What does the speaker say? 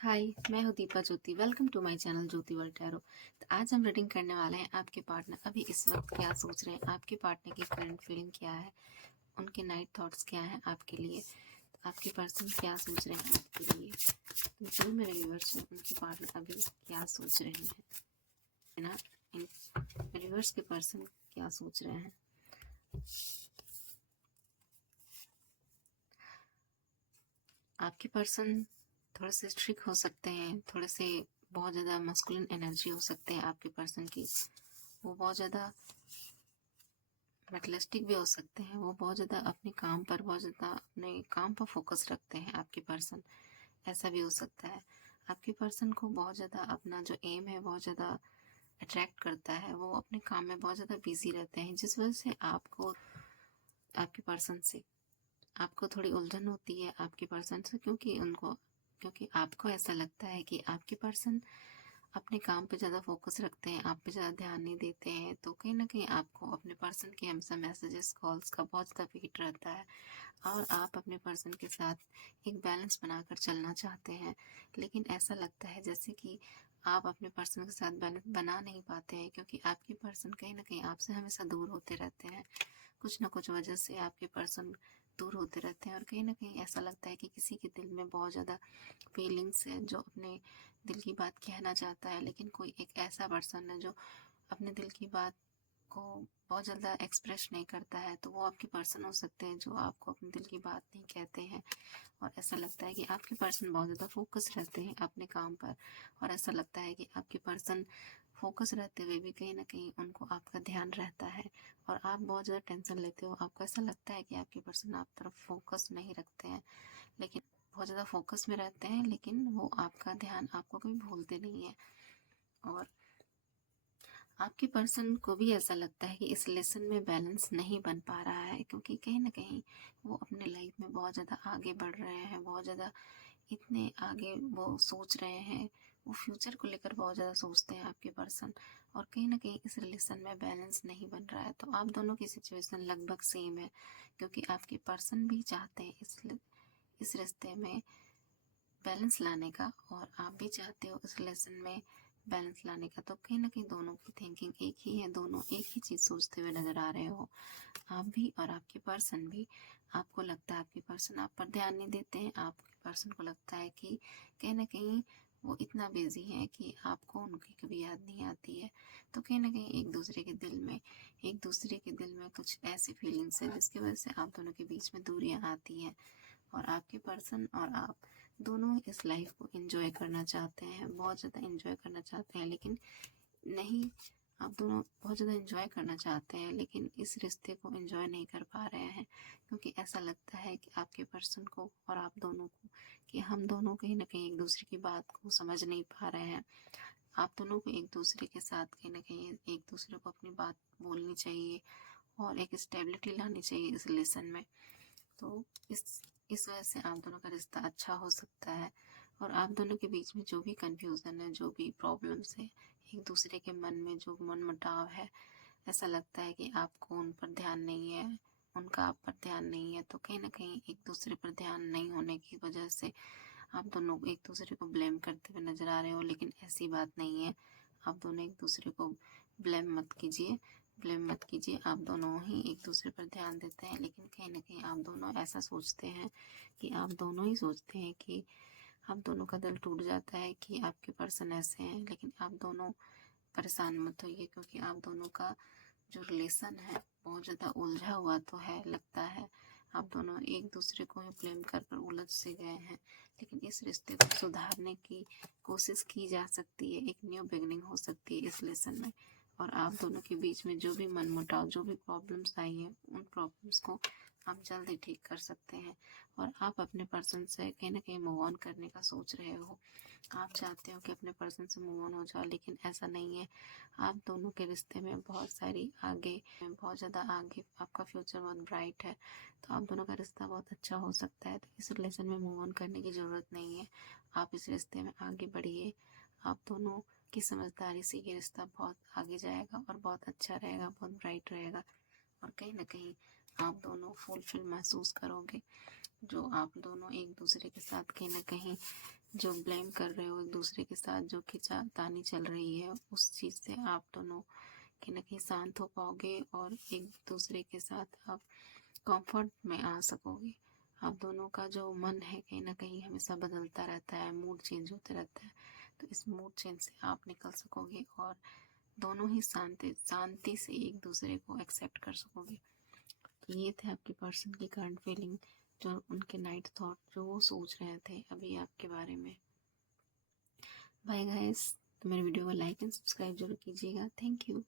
हाय, मैं हूँ Deepa Jyoti. Welcome to my channel Jyoti world tarot. तो आज हम रीडिंग करने वाले हैं आपके पार्टनर अभी इस वक्त क्या सोच रहे हैं, आपके पार्टनर की करंट फीलिंग क्या है, उनके नाइट थॉट्स क्या हैं आपके लिए, तो आपके पर्सन क्या सोच रहे हैं आपके लिए। तो जो मेरे व्यूअर्स हैं उनके पार्टनर अभी क्या सोच रहे हैं, है ना। इन व्यूअर्स के पर्सन क्या सोच रहे हैं। आपके पर्सन थोड़े से स्ट्रिक्ट हो सकते हैं, थोड़े से बहुत ज़्यादा मस्कुलिन एनर्जी हो सकते हैं आपके पर्सन की। वो बहुत ज़्यादा मेटलिस्टिक भी हो सकते हैं। वो बहुत ज़्यादा अपने काम पर फोकस रखते हैं आपके पर्सन। ऐसा भी हो सकता है। आपके पर्सन को बहुत ज़्यादा अपना जो एम है बहुत ज़्यादा अट्रैक्ट करता है। वो अपने काम में बहुत ज़्यादा बिजी रहते हैं, जिस वजह से आपके पर्सन से आपको थोड़ी उलझन होती है आपके पर्सन से, क्योंकि आपको ऐसा लगता है कि आपके पर्सन अपने काम पे ज़्यादा फोकस रखते हैं, आप पे ज़्यादा ध्यान नहीं देते हैं। तो कहीं ना कहीं आपको अपने पर्सन के हमेशा मैसेजेस कॉल्स का बहुत ज़्यादा वेट रहता है, और आप अपने पर्सन के साथ एक बैलेंस बनाकर चलना चाहते हैं। लेकिन ऐसा लगता है जैसे कि आप अपने पर्सन के साथ बैलेंस बना नहीं पाते हैं, क्योंकि आपके पर्सन कहीं ना कहीं आपसे हमेशा दूर होते रहते हैं। कुछ ना कुछ वजह से आपके पर्सन दूर होते रहते हैं, और कहीं ना कहीं ऐसा लगता है कि किसी के दिल में बहुत ज़्यादा फीलिंग्स है, जो अपने दिल की बात कहना चाहता है, लेकिन कोई एक ऐसा पर्सन है जो अपने दिल की बात को बहुत ज़्यादा एक्सप्रेस नहीं करता है। तो वो आपके पर्सन हो सकते हैं जो आपको अपने दिल की बात नहीं कहते हैं। और ऐसा लगता है कि आपके पर्सन बहुत ज़्यादा फोकस रहते हैं अपने काम पर, और ऐसा लगता है कि आपके पर्सन फोकस रहते हुए भी कहीं ना कहीं उनको आपका ध्यान रहता है, और आप बहुत ज़्यादा टेंशन लेते हो। आपको ऐसा लगता है कि आपके पर्सन आप तरफ फोकस नहीं रखते हैं, लेकिन बहुत ज़्यादा फोकस में रहते हैं, लेकिन वो आपका ध्यान आपको कभी भूलते नहीं है। और आपके पर्सन को भी ऐसा लगता है कि इस लेसन में बैलेंस नहीं बन पा रहा है, क्योंकि कहीं ना कहीं वो अपने लाइफ में बहुत ज़्यादा आगे बढ़ रहे हैं, बहुत ज़्यादा इतने आगे वो सोच रहे हैं। वो फ्यूचर को लेकर बहुत ज़्यादा सोचते हैं आपके पर्सन, और कहीं ना कहीं इस रिलेशन में बैलेंस नहीं बन रहा है। तो आप दोनों की सिचुएशन लगभग सेम है, क्योंकि आपके पर्सन भी चाहते हैं इस रिश्ते में बैलेंस लाने का, और आप भी चाहते हो इस रिलेशन में बैलेंस लाने का। तो कहीं ना कहीं दोनों की थिंकिंग एक ही है, दोनों एक ही चीज़ सोचते हुए नज़र आ रहे हो, आप भी और आपके पर्सन भी। आपको लगता है आपके पर्सन आप पर ध्यान नहीं देते हैं, आपके पर्सन को लगता है कि कहीं ना कहीं वो इतना बिजी है कि आपको उनकी कभी याद नहीं आती है। तो कहीं ना कहीं एक दूसरे के दिल में कुछ ऐसी फीलिंग्स है जिसकी वजह से आप दोनों के बीच में दूरियां आती हैं। और आपके पर्सन और आप दोनों ही इस लाइफ को एंजॉय करना चाहते हैं, बहुत ज़्यादा एंजॉय करना चाहते हैं, लेकिन नहीं, आप दोनों बहुत ज़्यादा एंजॉय करना चाहते हैं लेकिन इस रिश्ते को एंजॉय नहीं कर पा रहे हैं, क्योंकि ऐसा लगता है कि आपके पर्सन को और आप दोनों को कि हम दोनों कहीं ना कहीं एक दूसरे की बात को समझ नहीं पा रहे हैं। आप दोनों को एक दूसरे के साथ कहीं ना कहीं एक दूसरे को अपनी बात बोलनी चाहिए, और एक स्टेबिलिटी लानी चाहिए इस रिलेशन में। तो इस इस वजह से आप दोनों का रिश्ता अच्छा हो सकता है। और आप दोनों के बीच में जो भी कंफ्यूजन है, जो भी प्रॉब्लम्स है, एक दूसरे के मन में जो मनमुटाव है, ऐसा लगता है कि आपको उन पर ध्यान नहीं है, उनका आप पर ध्यान नहीं है। तो कहीं ना कहीं एक दूसरे पर ध्यान नहीं होने की वजह से आप दोनों एक दूसरे को ब्लेम करते हुए नजर आ रहे हो, लेकिन ऐसी बात नहीं है। आप दोनों एक दूसरे को ब्लेम मत कीजिए। आप दोनों ही एक दूसरे पर ध्यान देते हैं, लेकिन कहीं ना कहीं आप दोनों ऐसा सोचते हैं कि आप दोनों ही सोचते हैं कि आप दोनों का दिल टूट जाता है कि आपके पर्सन ऐसे हैं। लेकिन आप दोनों परेशान मत होइए, क्योंकि आप दोनों का जो रिलेशन है बहुत ज़्यादा उलझा हुआ तो है, लगता है आप दोनों एक दूसरे को ही ब्लेम कर उलझ से गए हैं। लेकिन इस रिश्ते को सुधारने की कोशिश की जा सकती है, एक न्यू बिगनिंग हो सकती है इस रिलेशन में। और आप दोनों के बीच में जो भी मनमुटाव, जो भी प्रॉब्लम्स आई हैं, उन प्रॉब्लम्स को आप जल्दी ठीक कर सकते हैं। और आप अपने पर्सन से कहीं ना कहीं मूव ऑन करने का सोच रहे हो, आप चाहते हो कि अपने पर्सन से मूव ऑन हो जाओ, लेकिन ऐसा नहीं है। आप दोनों के रिश्ते में बहुत ज़्यादा आगे आपका फ्यूचर बहुत ब्राइट है। तो आप दोनों का रिश्ता बहुत अच्छा हो सकता है। तो इस रिलेशन में मूव ऑन करने की ज़रूरत नहीं है, आप इस रिश्ते में आगे बढ़िए। आप दोनों की समझदारी से ये रिश्ता बहुत आगे जाएगा और बहुत अच्छा रहेगा, बहुत ब्राइट रहेगा। और कहीं ना कहीं आप दोनों फुलफिल महसूस करोगे, जो आप दोनों एक दूसरे के साथ कहीं ना कहीं जो ब्लेम कर रहे हो एक दूसरे के साथ, जो खींचातानी चल रही है, उस चीज़ से आप दोनों कहीं न कहीं शांत हो पाओगे और एक दूसरे के साथ आप कंफर्ट में आ सकोगे। आप दोनों का जो मन है कहीं न कहीं हमेशा बदलता रहता है, मूड चेंज होते रहता है, तो इस मूड चेंज से आप निकल सकोगे और दोनों ही शांति शांति से एक दूसरे को एक्सेप्ट कर सकोगे। तो ये थे आपके पर्सन की करंट फीलिंग, जो उनके नाइट थॉट, जो वो सोच रहे थे अभी आपके बारे में। बाय गाइस, तो मेरे वीडियो को लाइक एंड सब्सक्राइब जरूर कीजिएगा। Thank you.